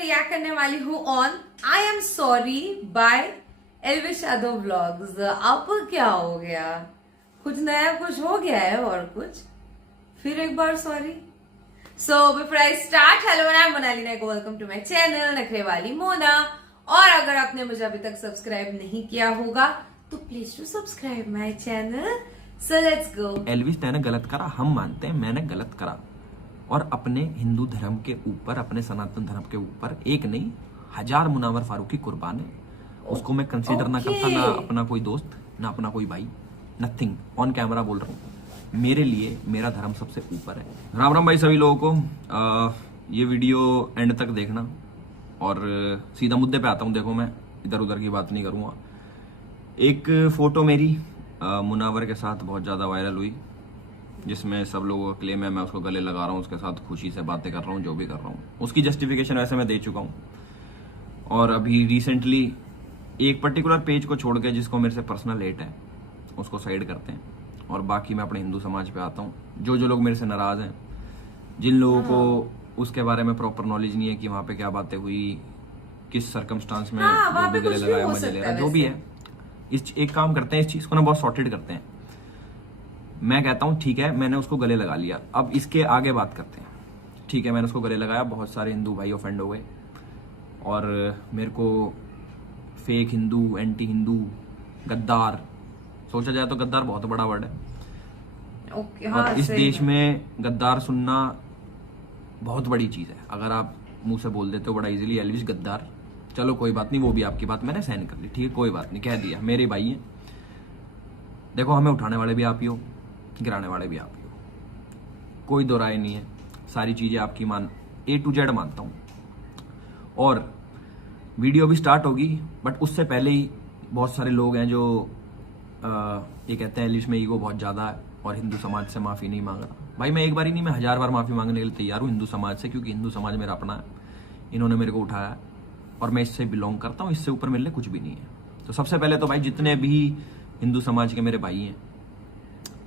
React करने वाली हूँ on I am sorry by Elvish Yadav vlogs. अब क्या हो गया, कुछ नया कुछ हो गया है और कुछ फिर एक बार sorry. So before I start, hello I am Monali Nayak, welcome to my channel Nakhre Wali Mona. और अगर आपने मुझे अभी तक सब्सक्राइब नहीं किया होगा तो please to subscribe my channel. So let's go. Elvish ने गलत करा, हम मानते हैं मैंने गलत करा, और अपने हिंदू धर्म के ऊपर, अपने सनातन धर्म के ऊपर एक नहीं 1000 मुनावर फारूकी कुर्बान है। उसको मैं कंसीडर ना करता, ना अपना कोई दोस्त, ना अपना कोई भाई, नथिंग। ऑन कैमरा बोल रहा हूँ, मेरे लिए मेरा धर्म सबसे ऊपर है। राम राम भाई सभी लोगों को। ये वीडियो एंड तक देखना और सीधा मुद्दे पे आता हूँ। देखो, मैं इधर उधर की बात नहीं करूँगा। एक फोटो मेरी मुनावर के साथ बहुत ज़्यादा वायरल हुई, जिसमें सब लोगों का क्लेम है मैं उसको गले लगा रहा हूँ, उसके साथ खुशी से बातें कर रहा हूँ, जो भी कर रहा हूँ। उसकी जस्टिफिकेशन वैसे मैं दे चुका हूँ। और अभी रिसेंटली एक पर्टिकुलर पेज को छोड़ के, जिसको मेरे से पर्सनल हेट है, उसको साइड करते हैं। और बाकी मैं अपने हिंदू समाज पे आता हूँ। जो जो लोग मेरे से नाराज हैं, जिन लोगों को उसके बारे में प्रॉपर नॉलेज नहीं है कि वहाँ पे क्या बातें हुई, किस सर्कमस्टांस में जो भी गले लगाया, मजे ले रहा, जो भी है, इस एक काम करते हैं, इस चीज को ना बहुत सॉर्टेड करते हैं। मैं कहता हूँ ठीक है, मैंने उसको गले लगा लिया, अब इसके आगे बात करते हैं। ठीक है, मैंने उसको गले लगाया, बहुत सारे हिंदू भाई ऑफेंड हो गए, और मेरे को फेक हिंदू, एंटी हिंदू, गद्दार, सोचा जाए तो गद्दार बहुत बड़ा वर्ड है। हाँ, और इस देश में गद्दार सुनना बहुत बड़ी चीज है। अगर आप मुंह से बोल देते हो बड़ा इजीली एल्विश गद्दार, चलो कोई बात नहीं, वो भी आपकी बात मैंने सहन कर ली, ठीक है, कोई बात नहीं, कह दिया, मेरे भाई हैं। देखो, हमें उठाने वाले भी आप ही हो, गिराने वाले भी आप ही हो, कोई दो राय नहीं है। सारी चीजें आपकी A to Z मानता हूं। और वीडियो भी स्टार्ट होगी, बट उससे पहले ही बहुत सारे लोग हैं जो ये कहते हैं एल्विश में ईगो बहुत ज्यादा है और हिंदू समाज से माफी नहीं मांग रहा। भाई, मैं एक बार ही नहीं, मैं 1000 बार माफी मांगने के लिए तैयार हूँ हिंदू समाज से, क्योंकि हिंदू समाज मेरा अपना है। इन्होंने मेरे को उठाया और मैं इससे बिलोंग करता हूँ। इससे ऊपर मेरे लिए कुछ भी नहीं है। तो सबसे पहले तो भाई, जितने भी हिंदू समाज के मेरे भाई हैं,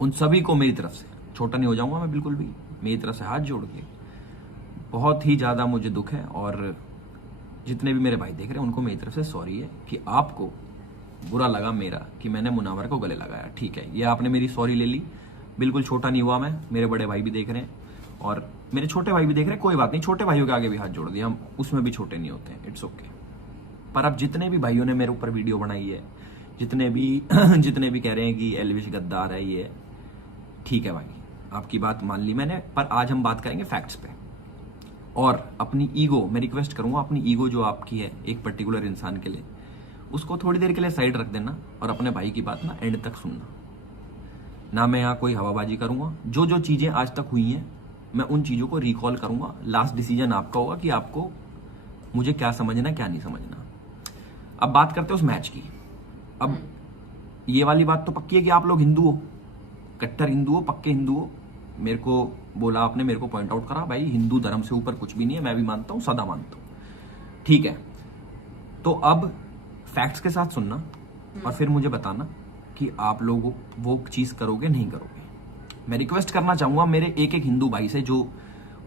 उन सभी को मेरी तरफ से, छोटा नहीं हो जाऊंगा मैं बिल्कुल भी, मेरी तरफ से हाथ जोड़ के बहुत ही ज्यादा मुझे दुख है। और जितने भी मेरे भाई देख रहे हैं, उनको मेरी तरफ से सॉरी है कि आपको बुरा लगा मेरा कि मैंने मुनावर को गले लगाया। ठीक है, ये आपने मेरी सॉरी ले ली, बिल्कुल छोटा नहीं हुआ मैं। मेरे बड़े भाई भी देख रहे हैं और मेरे छोटे भाई भी देख रहे हैं, कोई बात नहीं, छोटे भाइयों के आगे भी हाथ जोड़ दिया, हम उसमें भी छोटे नहीं होते हैं, इट्स ओके। पर अब जितने भी भाइयों ने मेरे ऊपर वीडियो बनाई है, जितने भी कह रहे हैं कि एल्विश गद्दार है, ये ठीक है भाई, आपकी बात मान ली मैंने। पर आज हम बात करेंगे फैक्ट्स पे। और अपनी ईगो, मैं रिक्वेस्ट करूंगा, अपनी ईगो जो आपकी है एक पर्टिकुलर इंसान के लिए, उसको थोड़ी देर के लिए साइड रख देना और अपने भाई की बात ना एंड तक सुनना। ना मैं यहाँ कोई हवाबाजी करूंगा, जो जो चीजें आज तक हुई हैं मैं उन चीजों को रिकॉल करूंगा। लास्ट डिसीजन आपका होगा कि आपको मुझे क्या समझना, क्या नहीं समझना। अब बात करते हैं उस मैच की। अब ये वाली बात तो पक्की है कि आप लोग हिंदू हो, कट्टर हिंदू हो, पक्के हिंदू हो। मेरे को बोला आपने, मेरे को पॉइंट आउट करा, भाई हिंदू धर्म से ऊपर कुछ भी नहीं है, मैं भी मानता हूं, सदा मानता हूं, ठीक है। तो अब फैक्ट्स के साथ सुनना और फिर मुझे बताना कि आप लोग वो चीज करोगे नहीं करोगे। मैं रिक्वेस्ट करना चाहूंगा मेरे एक एक हिंदू भाई से जो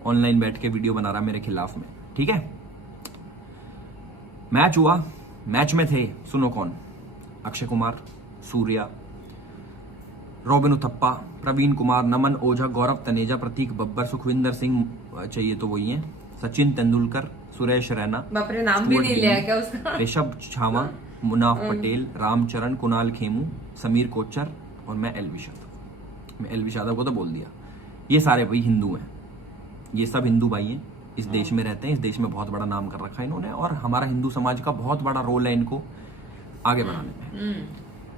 ऑनलाइन बैठ के वीडियो बना रहा है मेरे खिलाफ में, ठीक है। मैच हुआ, मैच में थे, सुनो कौन, अक्षय कुमार, सूर्या, रॉबिन उथप्पा, प्रवीण कुमार, नमन ओझा, गौरव तनेजा, प्रतीक बब्बर, सुखविंदर सिंह, चाहिए तो वही है, सचिन तेंदुलकर, सुरेश रैना, बाप रे, नाम भी नहीं लिया क्या उसका, ऋषभ छावा, मुनाफ पटेल, रामचरण, कुणाल खेमू, समीर कोचर और मैं एल्विश यादव। मैं एल्विश यादव को तो बोल दिया। ये सारे भाई हिंदू हैं, ये सब हिंदू भाई हैं, इस देश में रहते हैं, इस देश में बहुत बड़ा नाम कर रखा है इन्होंने, और हमारा हिंदू समाज का बहुत बड़ा रोल है इनको आगे बढ़ाने में।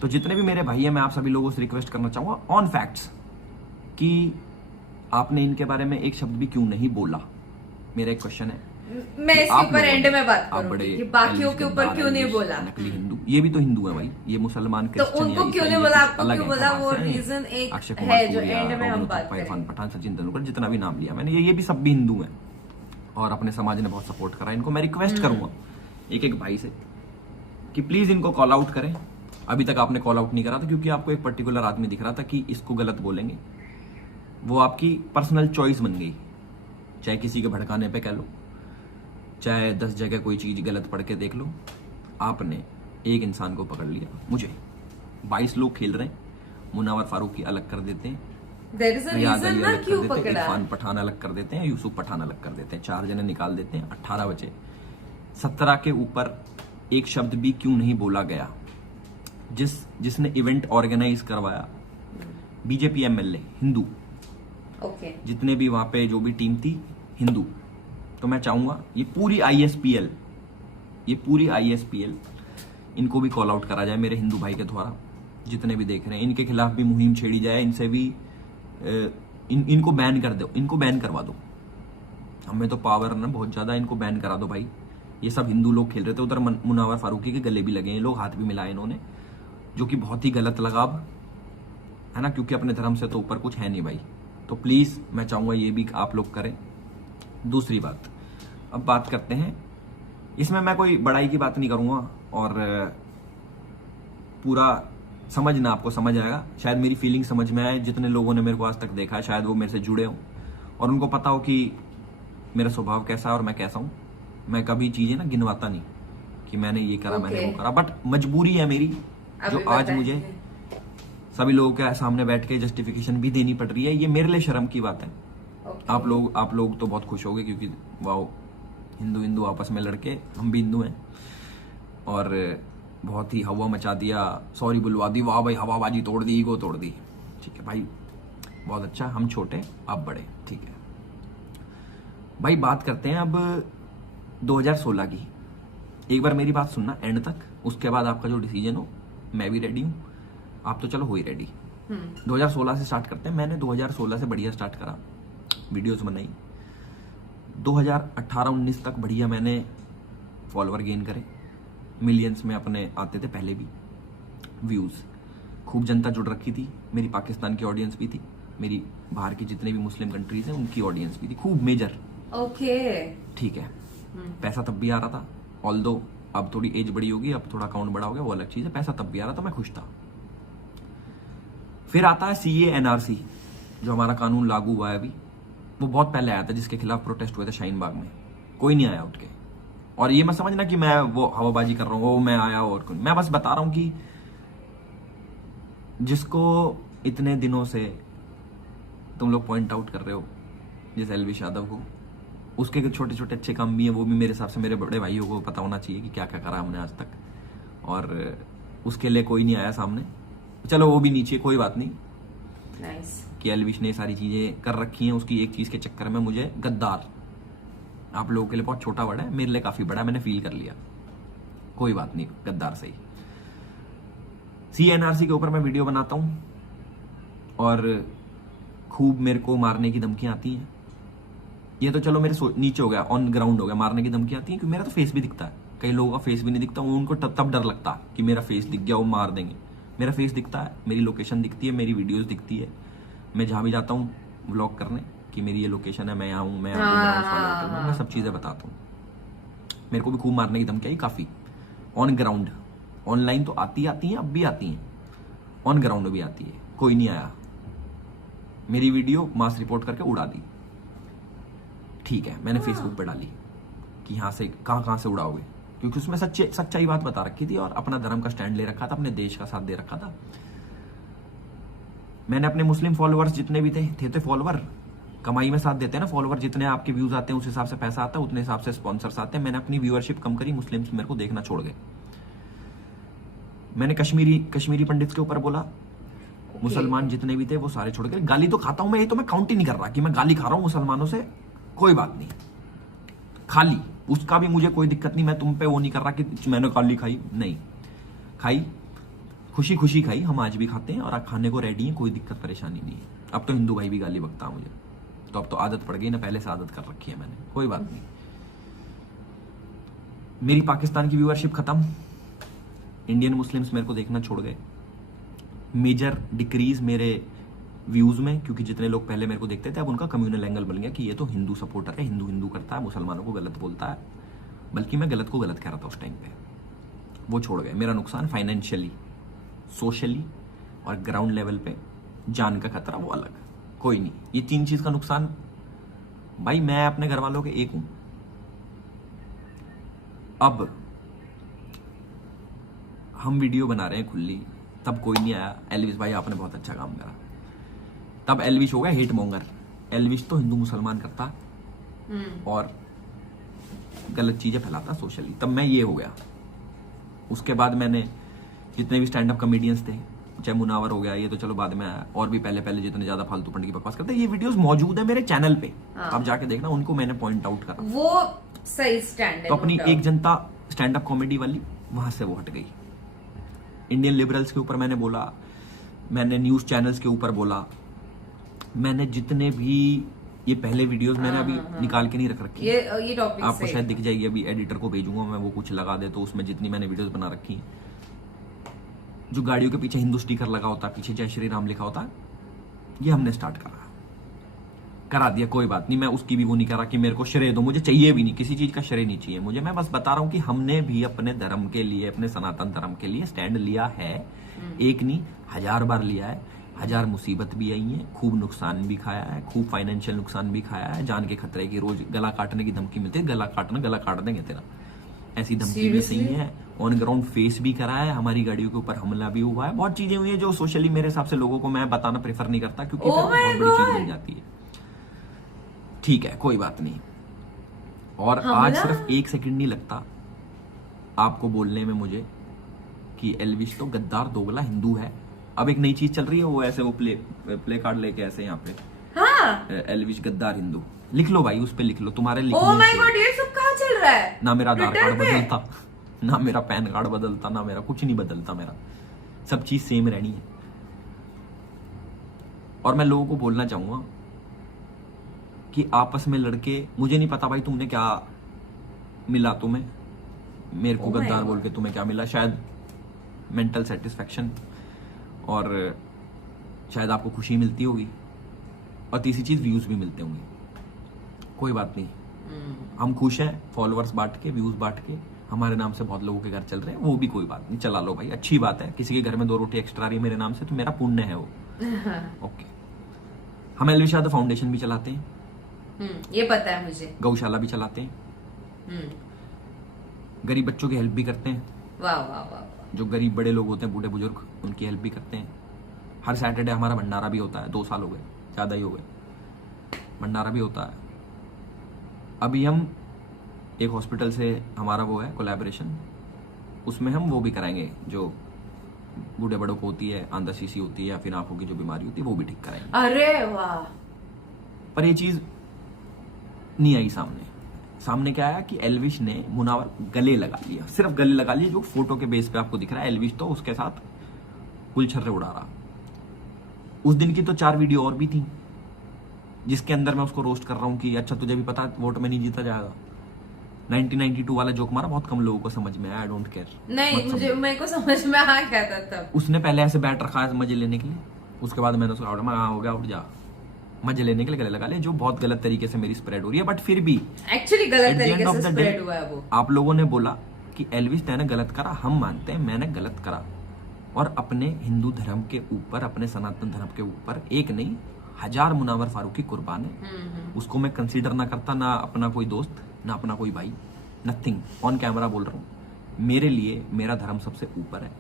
तो जितने भी मेरे भाई हैं, मैं आप सभी लोगों से रिक्वेस्ट करना चाहूंगा ऑन फैक्ट्स कि आपने इनके बारे में एक शब्द भी क्यों नहीं बोला। मेरा एक क्वेश्चन है, मैं इसके ऊपर एंड में बात करूंगी कि बाकियों के ऊपर क्यों नहीं बोला। नकली हिंदू, ये भी तो हिंदू है भाई, ये मुसलमान, तो उनको क्यों नहीं बोला, आपको क्यों बोला, वो रीजन एक अक्षय है कुमार, जो एंड में हम बात करेंगे। इरफान पठान, सचिन तेंदुलकर, जितना भी नाम लिया मैंने, ये भी सब भी हिंदू हैं और अपने समाज ने बहुत सपोर्ट करा इनको। मैं रिक्वेस्ट करूंगा एक एक भाई से कि प्लीज इनको कॉल आउट करें। अभी तक आपने कॉल आउट नहीं करा था क्योंकि आपको एक पर्टिकुलर आदमी दिख रहा था कि इसको गलत बोलेंगे, वो आपकी पर्सनल चॉइस बन गई, चाहे किसी के भड़काने पे कह लो, चाहे 10 जगह कोई चीज गलत पढ़ के देख लो, आपने एक इंसान को पकड़ लिया, मुझे। 22 लोग खेल रहे हैं, मुनावर फारूकी अलग कर देते हैं, There is a Riyaz reason Ali ना अलग कर क्यों देते हैं, पकड़ा। इरफान पठान अलग कर देते हैं, यूसुफ पठान अलग कर देते हैं, 4 जने निकाल देते हैं। 18 बचे, 17 के ऊपर एक शब्द भी क्यों नहीं बोला गया? जिसने इवेंट ऑर्गेनाइज करवाया बीजेपी एमएलए हिंदू, ओके जितने भी वहां पे जो भी टीम थी हिंदू। तो मैं चाहूंगा ये पूरी आईएसपीएल इनको भी कॉल आउट करा जाए मेरे हिंदू भाई के द्वारा, जितने भी देख रहे हैं इनके खिलाफ भी मुहिम छेड़ी जाए, इनसे भी इनको बैन कर दो, इनको बैन करवा दो। हमें तो पावर ना बहुत ज्यादा, इनको बैन करा दो भाई। ये सब हिंदू लोग खेल रहे थे उधर, मुनावर फारूकी के गले भी लगे हैं लोग, हाथ भी मिलाए इन्होंने, जो कि बहुत ही गलत लगा अब, है ना, क्योंकि अपने धर्म से तो ऊपर कुछ है नहीं भाई। तो प्लीज मैं चाहूंगा ये भी आप लोग करें। दूसरी बात, अब बात करते हैं, इसमें मैं कोई बड़ाई की बात नहीं करूंगा और पूरा समझना, आपको समझ आएगा, शायद मेरी फीलिंग समझ में आए। जितने लोगों ने मेरे को आज तक देखा है शायद वो मेरे से जुड़े हों और उनको पता हो कि मेरा स्वभाव कैसा है और मैं कैसा हूं। मैं कभी चीजें ना गिनवाता नहीं कि मैंने ये करा, मैंने वो करा, बट मजबूरी है मेरी जो आज मुझे सभी लोगों के सामने बैठ के जस्टिफिकेशन भी देनी पड़ रही है। ये मेरे लिए शर्म की बात है। आप लोग तो बहुत खुश होगे क्योंकि वाओ, हिंदू आपस में लड़के, हम भी हिंदू हैं, और बहुत ही हवा मचा दिया, सॉरी बुलवा दी, वाह भाई हवाबाजी तोड़ दी, ईगो तोड़ दी। ठीक है भाई, बहुत अच्छा, हम छोटे आप बड़े, ठीक है भाई। बात करते हैं अब 2016 की। एक बार मेरी बात सुनना एंड तक, उसके बाद आपका जो डिसीजन हो, मैं भी रेडी हूं, आप तो चलो हो ही रेडी। 2016 से स्टार्ट करते हैं। मैंने 2016 से बढ़िया स्टार्ट करा, वीडियोस बनाई। 2018-19 तक बढ़िया मैंने फॉलोअर गेन करे, मिलियंस में अपने आते थे पहले भी व्यूज, खूब जनता जुड़ रखी थी। मेरी पाकिस्तान की ऑडियंस भी थी, मेरी बाहर की जितने भी मुस्लिम कंट्रीज हैं उनकी ऑडियंस भी थी, खूब मेजर। ओके ठीक है, पैसा तब भी आ रहा था, ऑल्दो अब थोड़ी एज बड़ी होगी, अब थोड़ा अकाउंट बड़ा हो गया, वो अलग चीज है। पैसा तब भी आ रहा था, मैं खुश था। फिर आता है सीए एनआरसी, जो हमारा कानून लागू हुआ है अभी, वो बहुत पहले आया था, जिसके खिलाफ प्रोटेस्ट हुए थे शाहीन बाग में, कोई नहीं आया उठ के। और ये मत समझना कि मैं वो हवाबाजी कर रहा हूँ, वो मैं आया और कुछ, मैं बस बता रहा हूं कि जिसको इतने दिनों से तुम लोग पॉइंट आउट कर रहे हो, जैसे एलविश यादव को, उसके छोटे छोटे अच्छे काम भी हैं, वो भी मेरे हिसाब से मेरे बड़े भाइयों को पता होना चाहिए कि क्या क्या करा हमने आज तक, और उसके लिए कोई नहीं आया सामने। चलो वो भी नीचे, कोई बात नहीं। नाइस कि एलविश ने सारी चीजें कर रखी हैं, उसकी एक चीज के चक्कर में मुझे गद्दार, आप लोगों के लिए बहुत छोटा वर्ड है, मेरे लिए काफी बड़ा, मैंने फील कर लिया, कोई बात नहीं, गद्दार सही। सीएनआरसी के ऊपर मैं वीडियो बनाता हूं और खूब मेरे को मारने की धमकियां आती हैं। ये तो चलो मेरे नीचे हो गया, ऑन ग्राउंड हो गया, मारने की धमकियां आती हैं क्योंकि मेरा तो फेस भी दिखता है, कई लोगों का फेस भी नहीं दिखता, उनको तब डर लगता है कि मेरा फेस दिख गया वो मार देंगे। मेरा फेस दिखता है, मेरी लोकेशन दिखती है, मेरी वीडियोस दिखती है, मैं जहां भी जाता हूँ व्लॉग करने कि मेरी ये लोकेशन है, मैं यहाँ हूँ, मैं यहाँ घूम रहा हूँ, फॉलो कर रहा हूँ, मैं सब चीजें बताता हूँ। मेरे को भी खूब मारने की धमकी आई काफी, ऑन ग्राउंड। ऑनलाइन तो आती है, अब भी आती हैं, ऑन ग्राउंड भी आती है, कोई नहीं आया, मेरी वीडियो मास रिपोर्ट करके उड़ा दी। ठीक है, मैंने फेसबुक पे डाली कि यहाँ से कहाँ से उड़ाओगे, क्योंकि उसमें सच्चाई बात बता रखी थी और अपना धर्म का स्टैंड ले रखा था, अपने देश का साथ दे रखा था। मैंने अपने मुस्लिम फॉलोअर्स जितने भी थे फॉलोअर, कमाई में साथ देते हैं ना फॉलोअर, जितने आपके व्यूज आते हैं उस हिसाब से पैसा आता है, उतने हिसाब से स्पॉन्सर्स आते हैं। मैंने अपनी व्यूअरशिप कम करी, मुस्लिम्स मेरे को देखना छोड़ गए। मैंने कश्मीरी पंडित के ऊपर बोला, मुसलमान जितने भी थे वो सारे छोड़ गए। गाली तो खाता हूं मैं, ये तो मैं काउंट ही नहीं कर रहा कि मैं गाली खा रहा हूं मुसलमानों से, कोई बात नहीं, खाली उसका भी मुझे कोई दिक्कत नहीं। मैं तुम पे वो नहीं कर रहा कि मैंने गाली खाई, नहीं खाई, खुशी खुशी खाई, हम आज भी खाते हैं और खाने को रेडी हैं, कोई दिक्कत परेशानी नहीं है। अब तो हिंदू भाई भी गाली बकता है मुझे, तो अब तो आदत पड़ गई ना, पहले से आदत कर रखी है मैंने, कोई बात नहीं। मेरी पाकिस्तान की व्यूअरशिप खत्म, इंडियन मुस्लिम्स मेरे को देखना छोड़ गए, मेजर डिक्रीज मेरे व्यूज में, क्योंकि जितने लोग पहले मेरे को देखते थे अब उनका कम्युनल एंगल बन गया कि ये तो हिंदू सपोर्टर है, हिंदू करता है, मुसलमानों को गलत बोलता है, बल्कि मैं गलत को गलत कह रहा था उस टाइम पे। वो छोड़ गए। मेरा नुकसान फाइनेंशियली, सोशली और ग्राउंड लेवल पे, जान का खतरा वो अलग, कोई नहीं। ये 3 चीज का नुकसान भाई, मैं अपने घर वालों के एक हूं, अब हम वीडियो बना रहे हैं खुली, तब कोई नहीं आया एल्विश भाई आपने बहुत अच्छा काम करा, तब एल्विश हो गया हेट मोंगर। एल्विश तो हिंदू मुसलमान करता और गलत चीजें फैलाता सोशली, तब मैं ये हो गया। उसके बाद मैंने जितने भी स्टैंड अप कॉमेडियंस थे, चाहे मुनावर हो गया, ये तो चलो बाद में आया, और भी पहले पहले जितने ज्यादा फालतू पंड की बकवास करते हैं, ये वीडियोस मौजूद है मेरे चैनल पे, आप जाके देखना, उनको मैंने पॉइंट आउट करा। वो सही स्टैंड है। तो अपनी एक जनता स्टैंड अप कॉमेडी वाली वहां से वो हट गई। इंडियन लिबरल्स के ऊपर मैंने बोला, मैंने न्यूज चैनल्स के ऊपर बोला, मैंने जितने भी ये पहले वीडियोस मैंने अभी निकाल के नहीं रख रखी, ये टॉपिक आपको शायद दिख जाएगी, अभी एडिटर को भेजूंगा मैं, वो कुछ लगा दे तो उसमें जितनी मैंने वीडियोस बना रखी हैं, जो गाड़ियों के पीछे हिंदू स्टिकर लगा होता है, पीछे जय श्री राम लिखा होता है, ये हमने स्टार्ट करा दिया। कोई बात नहीं, मैं उसकी भी वो नहीं करा कि मेरे को श्रेय दो, मुझे चाहिए भी नहीं, किसी चीज का श्रेय नहीं चाहिए मुझे। मैं बस बता रहा हूं कि हमने भी अपने धर्म के लिए, अपने सनातन धर्म के लिए स्टैंड लिया है, एक नहीं 1000 बार लिया है। 1000 मुसीबत भी आई है, खूब नुकसान भी खाया है, खूब फाइनेंशियल नुकसान भी खाया है, जान के खतरे की, रोज गला काटने की धमकी मिलती है, गला काट देंगे तेरा, ऐसी धमकी भी सही है। ऑन ग्राउंड फेस भी करा है, हमारी गाड़ियों के ऊपर हमला भी हुआ है, बहुत चीजें हुई है जो सोशली मेरे हिसाब से लोगों को मैं बताना प्रेफर नहीं करता, क्योंकि फिर बहुत बड़ी चीज बन जाती है। ठीक है, कोई बात नहीं। और आज सिर्फ 1 सेकंड नहीं लगता आपको बोलने में मुझे कि एल्विश तो गद्दार दोगला हिंदू है। अब एक नई चीज चल रही है, वो ऐसे वो प्ले कार्ड लेके ऐसे यहाँ पे एल्विश गद्दार हिंदू लिख लो भाई, उस पे लिख लो, तुम्हारे लिखने ओह माय गॉड, ये सब कहाँ चल रहा है? ना मेरा आधार कार्ड बदलता, ना मेरा पैन कार्ड बदलता, ना मेरा कुछ नहीं बदलता, मेरा सब चीज सेम रहनी है। और मैं लोगों को बोलना चाहूंगा कि आपस में लड़के, मुझे नहीं पता भाई तुमने क्या मिला, तुम्हें मेरे को गद्दार बोल के तुम्हें क्या मिला, शायद मेंटल सेटिस्फेक्शन, और शायद आपको खुशी मिलती होगी, और तीसरी चीज व्यूज भी मिलते होंगे। कोई बात नहीं, हम खुश हैं, फॉलोअर्स बांट के, व्यूज बांट के, हमारे नाम से बहुत लोगों के घर चल रहे हैं, वो भी कोई बात नहीं, चला लो भाई, अच्छी बात है। किसी के घर में 2 रोटी एक्स्ट्रा आ रही है मेरे नाम से तो मेरा पुण्य है वो। ओके, हम एल्विश यादव फाउंडेशन भी चलाते हैं, ये पता है मुझे, गौशाला भी चलाते हैं, गरीब बच्चों की हेल्प भी करते हैं, वाह वाह वाह, जो गरीब बड़े लोग होते हैं, बूढ़े बुजुर्ग, उनकी हेल्प भी करते हैं। हर सैटरडे हमारा भंडारा भी होता है, 2 साल हो गए, ज्यादा ही हो गए, भंडारा भी होता है। अभी हम एक हॉस्पिटल से हमारा वो है कोलैबोरेशन, उसमें हम वो भी कराएंगे, जो बूढ़े बड़ों को होती है, आंदरशीशी होती है, या फिर आंखों की जो बीमारी होती है, वो भी ठीक कराएंगे। अरे वाह। पर ये चीज नहीं आई सामने क्या आया कि एल्विश ने मुनावर गले लगा लिया, सिर्फ गले लगा लिया, जो फोटो के बेस पे आपको दिख रहा है। एल्विश तो उसके साथ गुलछर्रे उड़ा रहा। उस दिन की तो 4 वीडियो और भी थी, जिसके अंदर मैं उसको रोस्ट कर रहा हूं कि अच्छा तुझे भी पता है वोट में नहीं जीता जाएगा। 1992 वाला जोक मारा, बहुत कम लोगों को समझ में आया, आई डोंट केयर। नहीं, मुझे मेरे को समझ में आ गया था तब। उसने पहले ऐसे बैट रखा है मजे लेने के लिए, उसके बाद मैंने उसको हो गया, उठ जा, मजे लेने के लिए गले लगा ले, जो बहुत गलत तरीके से मेरी स्प्रेड हो रही है। बट फिर भी एक्चुअली गलत तरीके से स्प्रेड हुआ है वो। आप लोगों ने बोला कि एल्विश तैने गलत करा, हम मानते हैं मैंने गलत करा, और अपने हिंदू धर्म के ऊपर, अपने सनातन धर्म के ऊपर एक नहीं 1000 मुनावर फारूकी कुर्बान है। उसको मैं कंसीडर ना करता, ना अपना कोई दोस्त, ना अपना कोई भाई, नथिंग। ऑन कैमरा बोल रहा हूँ, मेरे लिए मेरा धर्म सबसे ऊपर है।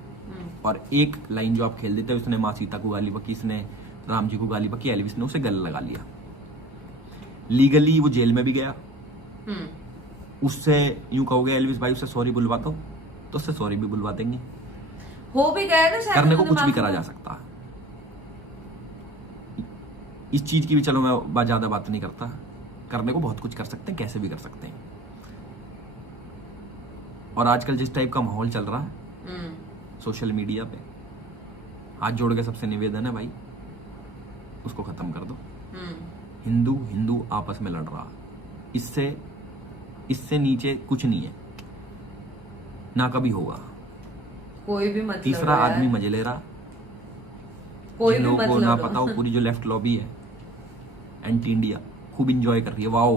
और एक लाइन जो आप खेल देते हैं, उसने माँ सीता को गाली बकी, इसने राम जी को गाली बकी, एल्विश ने उसे गले लगा लिया। लीगली वो जेल में भी गया, उससे यूं कहोगे एल्विश भाई उससे सॉरी बुलवा दो, तो उससे सॉरी भी बुलवा देंगे, हो भी गया था शायद, करने को कुछ भी करा जा सकता है। इस चीज की भी चलो मैं ज्यादा बात नहीं करता, करने को बहुत कुछ कर सकते हैं, कैसे भी कर सकते हैं। और आजकल जिस टाइप का माहौल चल रहा है सोशल मीडिया पे, हाथ जोड़ के सबसे निवेदन है भाई, उसको खत्म कर दो। हिंदू आपस में लड़ रहा, इससे नीचे कुछ नहीं है, ना कभी होगा। कोई भी मतलब तीसरा आदमी मजे ले रहा, कोई लोगों को ना पता हो, पूरी जो लेफ्ट लॉबी है एंटी इंडिया खूब इंजॉय कर रही है। वाओ,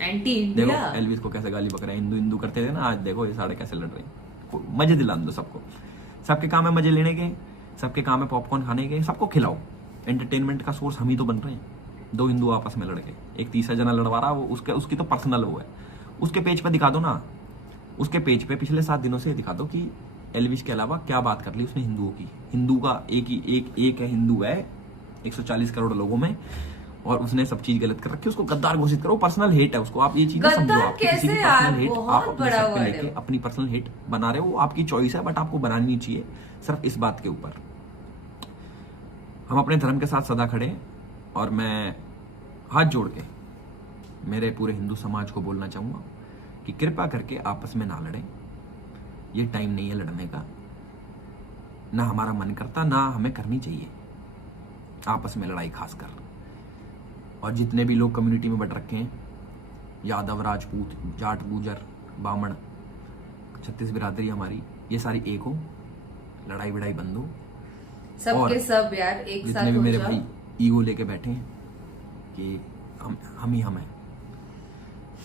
एंटी इंडिया, देखो एल्विस को कैसे गाली बक रहे हैं, हिंदू करते थे ना, आज देखो ये सारे कैसे लड़ रहे हैं। मजे दिलाने दो सबको, सबके काम है मजे लेने के, सबके काम है पॉपकॉर्न खाने के, सबको खिलाओ। एंटरटेनमेंट का सोर्स हम ही तो बन रहे हैं। 2 हिंदू आपस में लड़के, एक तीसरा जना लड़वा रहा, वो उसकी तो पर्सनल वो है, उसके पेज पे दिखा दो ना, उसके पेज पे पिछले 7 दिनों से दिखा दो कि एल्विश के अलावा क्या बात कर ली उसने हिंदुओं की। हिंदू का एक है, हिंदू है 140 करोड़ लोगों में, और उसने सब चीज गलत कर रखी है, उसको गद्दार घोषित करो। पर्सनल हेट है उसको, आप ये चीजें समझो। गद्दार आप किसी की कैसे यार, पर्सनल हेट बहुत आप अपने बड़ा सर पे word लेके है। अपनी पर्सनल हेट बना रहे हो, वो आपकी चॉइस है, बट आपको बनानी नहीं चाहिए सिर्फ इस बात के ऊपर। हम अपने धर्म के साथ सदा खड़े हैं, और मैं हाथ जोड़ के मेरे पूरे हिंदू समाज को बोलना चाहूंगा कि कृपा करके आपस में ना लड़ें। ये टाइम नहीं है लड़ने का, ना हमारा मन करता, ना हमें करनी चाहिए आपस में लड़ाई खासकर। और जितने भी लोग कम्युनिटी में बट रखे हैं, यादव, राजपूत, जाट, गुजर, बामण, 36 बिरादरी हमारी, ये सारी एक हो, लड़ाई विड़ाई बंद हो। सबके सब यार एक साथ जितने भी हो मेरे जाओ। भाई ईगो लेके बैठे हैं कि हम ही हम हैं,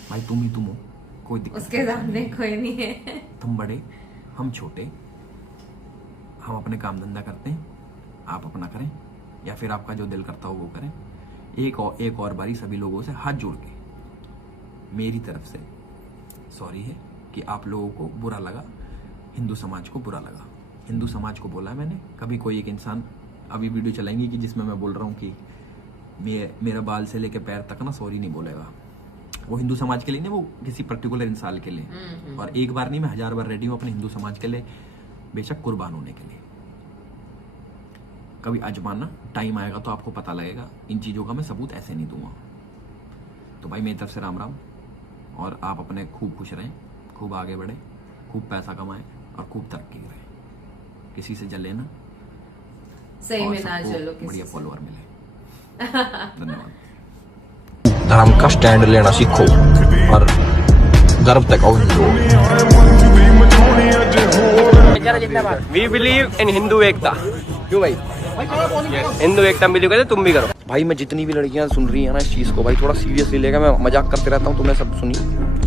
भाई तुम ही तुम हो, कोई दिक्कत उसके नहीं। सामने कोई नहीं है। तुम बड़े, हम छोटे, हम अपने काम धंधा करते हैं, आप अपना करें, या फिर आपका जो दिल करता हो वो करें। एक और बारी सभी लोगों से हाथ जोड़ के मेरी तरफ से सॉरी है कि आप लोगों को बुरा लगा, हिंदू समाज को बुरा लगा। हिंदू समाज को बोला है मैंने, कभी कोई एक इंसान, अभी वीडियो चलाएंगी कि जिसमें मैं बोल रहा हूँ कि मेरा बाल से लेके पैर तक ना सॉरी नहीं बोलेगा। वो हिंदू समाज के लिए नहीं, वो किसी पर्टिकुलर इंसान के लिए। और एक बार नहीं, मैं 1000 बार रेडी हूँ अपने हिंदू समाज के लिए, बेशक कुर्बान होने के लिए। कभी आजमाना, टाइम आएगा तो आपको पता लगेगा। इन चीज़ों का मैं सबूत ऐसे नहीं दूंगा। तो भाई मेरी तरफ से राम राम, और आप अपने खूब खुश रहें, खूब आगे बढ़े, खूब पैसा कमाएं और खूब तरक्की करें। किसी से जले ना, सही और में ना सबको चलो किसी बढ़िया से। फॉलोअर मिले। धन्यवाद। धर्म का स्टैंड लेना सीखो और गर्व तक आओ Hindu. We believe in Hindu एकता। क्यों भाई? हिंदू एकता बिलीव करते, तुम भी करो। भाई मैं जितनी भी लड़कियां सुन रही है ना इस चीज को, भाई थोड़ा सीरियसली लेगा। मैं मजाक करते रहता हूँ, तुमने सब सुनी।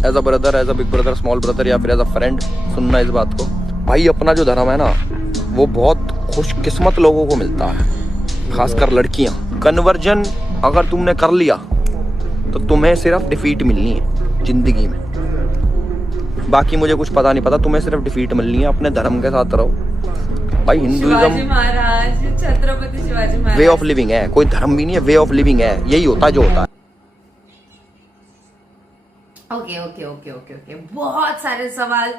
As a brother, as a big brother, small brother, या फिर एज अ फ्रेंड सुनना इस बात को। भाई अपना जो धर्म है ना, वो बहुत खुशकिस्मत लोगों को मिलता है, खासकर लड़कियां। कन्वर्जन अगर तुमने कर लिया तो तुम्हें सिर्फ डिफीट मिलनी है जिंदगी में, बाकी मुझे कुछ पता नहीं पता। तुम्हें सिर्फ डिफीट मिलनी है। अपने धर्म के साथ रहो भाई। Shivaji Hinduism Maharaj, Chhatrapati Shivaji Maharaj. Way of living है, कोई धर्म भी नहीं है, वे ऑफ लिविंग है। यही होता है जो होता है। Okay okay okay okay okay, बहुत सारे सवाल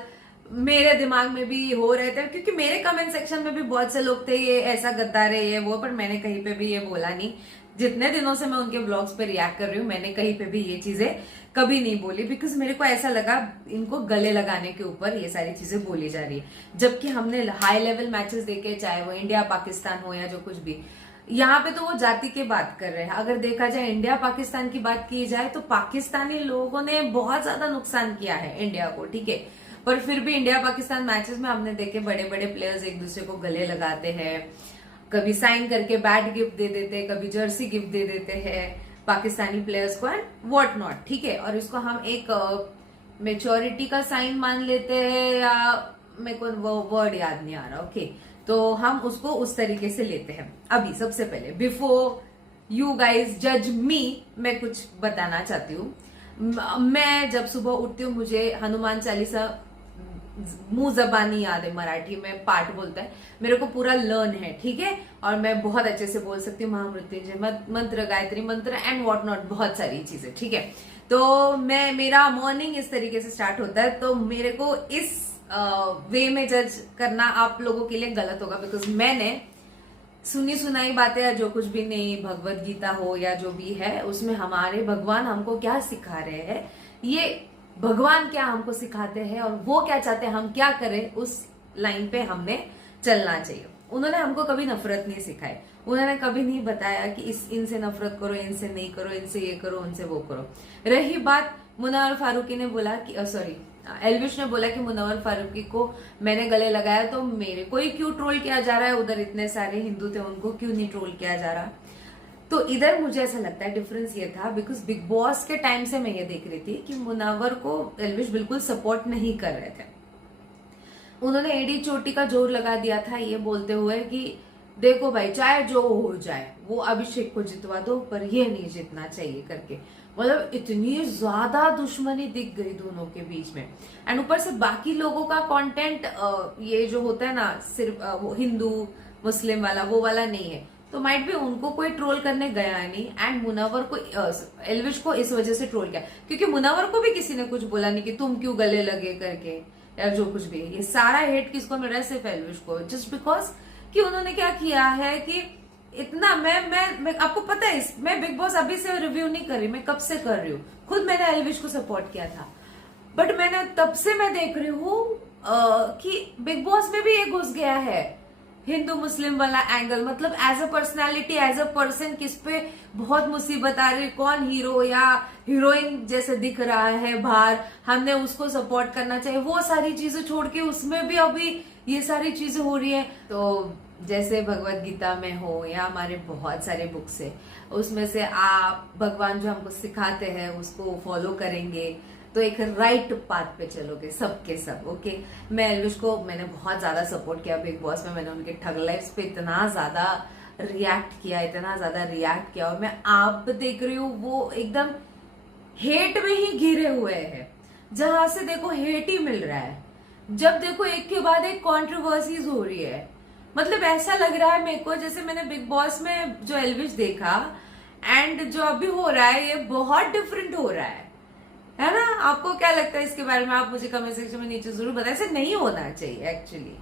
मेरे दिमाग में भी हो रहे थे, क्योंकि मेरे कमेंट सेक्शन में भी बहुत से लोग थे ये ऐसा गद्दार है ये वो, पर मैंने कहीं पे भी ये बोला नहीं। जितने दिनों से मैं उनके ब्लॉग्स पे रिएक्ट कर रही हूँ, मैंने कहीं पे भी ये चीजें कभी नहीं बोली, बिकॉज मेरे को ऐसा लगा इनको गले लगाने के ऊपर ये सारी चीजें बोली जा रही है। जबकि हमने हाई लेवल मैचेस देखे, चाहे वो इंडिया पाकिस्तान हो या जो कुछ भी, यहाँ पे तो वो जाति की बात कर रहे हैं। अगर देखा जाए इंडिया पाकिस्तान की बात की जाए तो पाकिस्तानी लोगों ने बहुत ज्यादा नुकसान किया है इंडिया को, ठीक है। पर फिर भी इंडिया पाकिस्तान मैचेस में हमने देखे बड़े बड़े प्लेयर्स एक दूसरे को गले लगाते हैं, कभी साइन करके बैट गिफ्ट दे देते हैं, कभी जर्सी गिफ्ट दे देते हैं पाकिस्तानी प्लेयर्स को, एंड व्हाट नॉट, ठीक है। और इसको हम एक मेच्योरिटी का साइन मान लेते हैं, या मेरे को वो वर्ड याद नहीं आ रहा, ओके। तो हम उसको उस तरीके से लेते हैं। अभी सबसे पहले बिफोर यू गाइज जज मी, मैं कुछ बताना चाहती हूँ। मैं जब सुबह उठती हूँ, मुझे हनुमान चालीसा मुंह जबानी याद है, मराठी में पाठ बोलता है, मेरे को पूरा लर्न है, ठीक है। और मैं बहुत अच्छे से बोल सकती हूँ महामृत्युंजय मंत्र, गायत्री मंत्र एंड व्हाट नॉट, बहुत सारी चीजें, ठीक है। तो मेरा मॉर्निंग इस तरीके से स्टार्ट होता है। तो मेरे को इस वे में जज करना आप लोगों के लिए गलत होगा, बिकॉज मैंने सुनी सुनाई बातें या जो कुछ भी नहीं, भगवत गीता हो या जो भी है, उसमें हमारे भगवान हमको क्या सिखा रहे हैं, ये भगवान क्या हमको सिखाते हैं और वो क्या चाहते हैं हम क्या करें, उस लाइन पे हमने चलना चाहिए। उन्होंने हमको कभी नफरत नहीं सिखाई, उन्होंने कभी नहीं बताया कि इनसे नफरत करो, इनसे नहीं करो, इनसे ये करो, उनसे वो करो। रही बात मुनव्वर फारूकी ने बोला कि एल्विश ने बोला कि मुनव्वर फारूकी को मैंने गले लगाया, तो मेरे को ही क्यों ट्रोल किया जा रहा है, उधर इतने सारे हिंदू थे उनको क्यों नहीं ट्रोल किया जा रहा। तो इधर मुझे ऐसा लगता है डिफरेंस ये था, बिकॉज बिग बॉस के टाइम से मैं ये देख रही थी कि मुनव्वर को एल्विश बिल्कुल सपोर्ट नहीं कर रहे थे। उन्होंने एडी चोटी का जोर लगा दिया था ये बोलते हुए कि देखो भाई चाहे जो हो जाए, वो अभिषेक को जितवा दो पर ये नहीं जीतना चाहिए करके। मतलब इतनी ज्यादा दुश्मनी दिख गई दोनों के बीच में। एंड ऊपर से बाकी लोगों का कंटेंट ये जो होता है ना सिर्फ वो हिंदू मुस्लिम वाला वो वाला नहीं है, तो माइट भी उनको कोई ट्रोल करने गया नहीं। एंड मुनव्वर को एल्विश को इस वजह से ट्रोल किया क्योंकि मुनव्वर को भी किसी ने कुछ बोला नहीं कि तुम क्यों गले लगे करके या जो कुछ भी। ये सारा हेट किसको मिल रहा है? सिर्फ एल्विश को, जस्ट बिकॉज कि उन्होंने क्या किया है कि इतना मैं आपको पता है मैं बिग बॉस अभी से रिव्यू नहीं कर रही, मैं कब से कर रही हूँ। खुद मैंने एल्विश को सपोर्ट किया था, बट मैंने तब से मैं देख रही हूँ कि बिग बॉस में भी ये घुस गया है हिंदू मुस्लिम वाला एंगल। मतलब as a personality as a person किस पे बहुत मुसीबत आ रही, कौन हीरो या हीरोइन जैसे दिख रहा है बाहर, हमने उसको सपोर्ट करना चाहिए, वो सारी चीजें छोड़ के उसमें भी अभी ये सारी चीजें हो रही है। तो जैसे भगवत गीता में हो या हमारे बहुत सारे बुक्स है, उसमें से आप भगवान जो हमको सिखाते हैं उसको फॉलो करेंगे तो एक राइट पाथ पे चलोगे सबके सब। ओके, मैं एल्विश को मैंने बहुत ज्यादा सपोर्ट किया बिग बॉस में, मैंने उनके ठग लाइफ्स पे इतना ज्यादा रिएक्ट किया और मैं आप देख रही हूँ वो एकदम हेट में ही घिरे हुए हैं। जहां से देखो हेट ही मिल रहा है, जब देखो एक के बाद एक कंट्रोवर्सीज हो रही है। मतलब ऐसा लग रहा है मेरे को जैसे मैंने बिग बॉस में जो एल्विश देखा एंड जो अभी हो रहा है ये बहुत डिफरेंट हो रहा है ना? आपको क्या लगता है इसके बारे में? आप मुझे कमेंट सेक्शन में नीचे जरूर बताएं। ऐसे नहीं होना चाहिए एक्चुअली।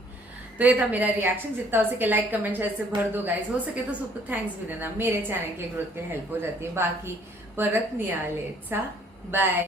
तो ये था मेरा रिएक्शन, जितना हो सके लाइक कमेंट शेयर से भर दो गाइस, हो सके तो सबको थैंक्स भी देना, मेरे चैनल की ग्रोथ के हेल्प हो जाती है। बाकी परत नहीं आले, बाय।